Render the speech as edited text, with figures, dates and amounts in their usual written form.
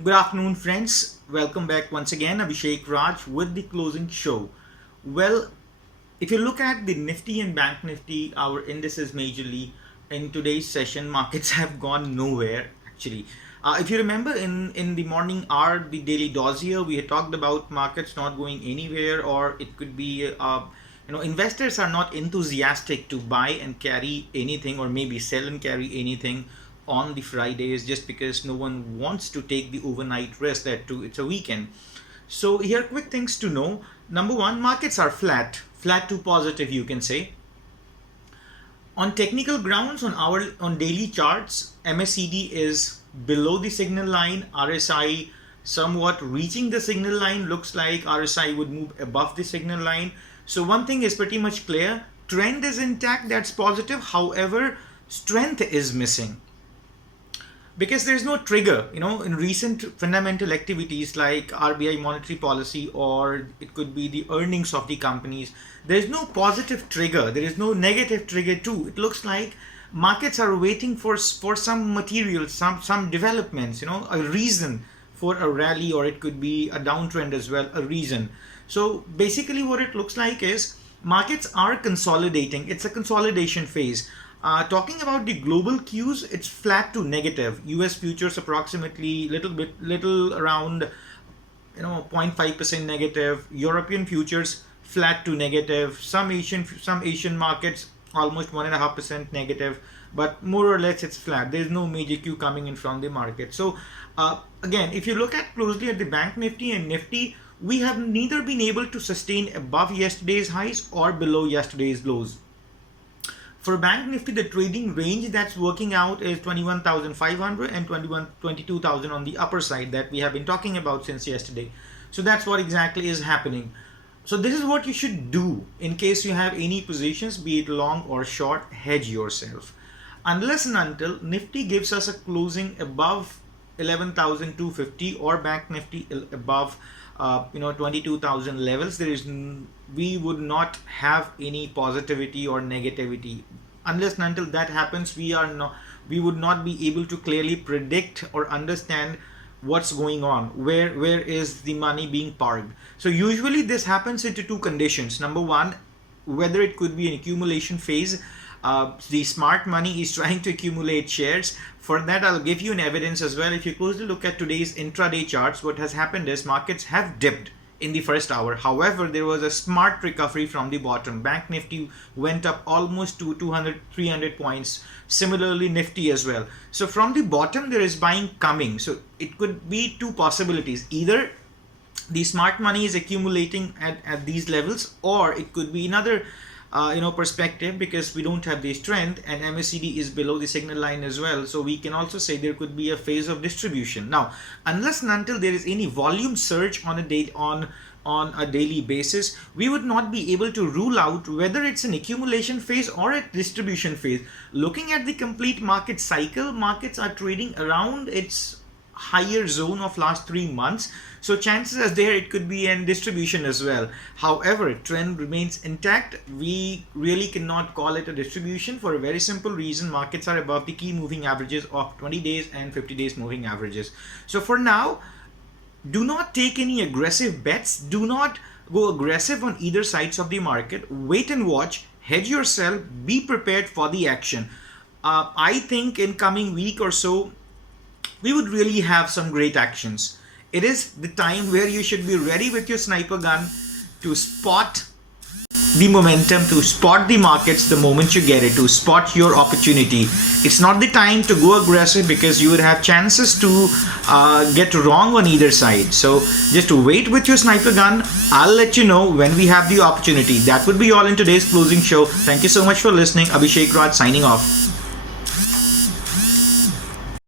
Good afternoon, friends. Welcome back once again. Abhishek Raj with the closing show. Well, if you look at the Nifty and Bank Nifty, our indices majorly in today's session, markets have gone nowhere actually. If you remember in the morning hour, the daily dossier, we had talked about markets not going anywhere, or it could be, investors are not enthusiastic to buy and carry anything, or maybe sell and carry anything on the Fridays just because no one wants to take the overnight risk that too it's a weekend. So here are quick things to know. Number one, markets are flat to positive, you can say. On technical grounds, on daily charts, MACD is below the signal line, RSI somewhat reaching the signal line. Looks like RSI would move above the signal line. So one thing is pretty much clear, trend is intact, that's positive. However, strength is missing because there's no trigger, in recent fundamental activities like RBI monetary policy, or it could be the earnings of the companies. There's no positive trigger, there is no negative trigger too. It looks like markets are waiting for some material, some developments, a reason for a rally, or it could be a downtrend as well, a reason. So basically what it looks like is markets are consolidating. It's a consolidation phase. Talking about the global cues, it's flat to negative. US futures approximately little around 0.5% negative. European futures flat to negative. Some Asian markets almost 1.5% negative, but more or less it's flat. There's no major cue coming in from the market. So again, if you look at closely at the Bank Nifty and Nifty, we have neither been able to sustain above yesterday's highs or below yesterday's lows. For Bank Nifty, the trading range that's working out is 21,500 and 22,000 on the upper side that we have been talking about since yesterday. So that's what exactly is happening. So this is what you should do in case you have any positions, be it long or short, hedge yourself. Unless and until Nifty gives us a closing above 11,250 or Bank Nifty above 22,000 levels, we would not have any positivity or negativity. Unless and until that happens, we would not be able to clearly predict or understand what's going on, where is the money being parked. So usually this happens into two conditions. Number one, whether it could be an accumulation phase. The smart money is trying to accumulate shares. For that, I'll give you an evidence as well. If you closely look at today's intraday charts, what has happened is markets have dipped in the first hour. However, there was a smart recovery from the bottom. Bank Nifty went up almost to 200-300 points. Similarly, Nifty as well. So from the bottom, there is buying coming. So it could be two possibilities. Either the smart money is accumulating at these levels, or it could be another perspective, because we don't have the strength and MACD is below the signal line as well. So we can also say there could be a phase of distribution. Now, unless and until there is any volume surge on a daily basis, we would not be able to rule out whether it's an accumulation phase or a distribution phase. Looking at the complete market cycle, markets are trading around its higher zone of last 3 months, so chances are there it could be an distribution as well. However, trend remains intact. We really cannot call it a distribution for a very simple reason. Markets are above the key moving averages of 20 days and 50 days moving averages. So for now, do not take any aggressive bets. Do not go aggressive on either sides of the market. Wait and watch, hedge yourself, be prepared for the action. I think in coming week or so, we would really have some great actions. It is the time where you should be ready with your sniper gun to spot the momentum, to spot the markets the moment you get it, to spot your opportunity. It's not the time to go aggressive because you would have chances to get wrong on either side. So just wait with your sniper gun. I'll let you know when we have the opportunity. That would be all in today's closing show. Thank you so much for listening. Abhishek Raj signing off.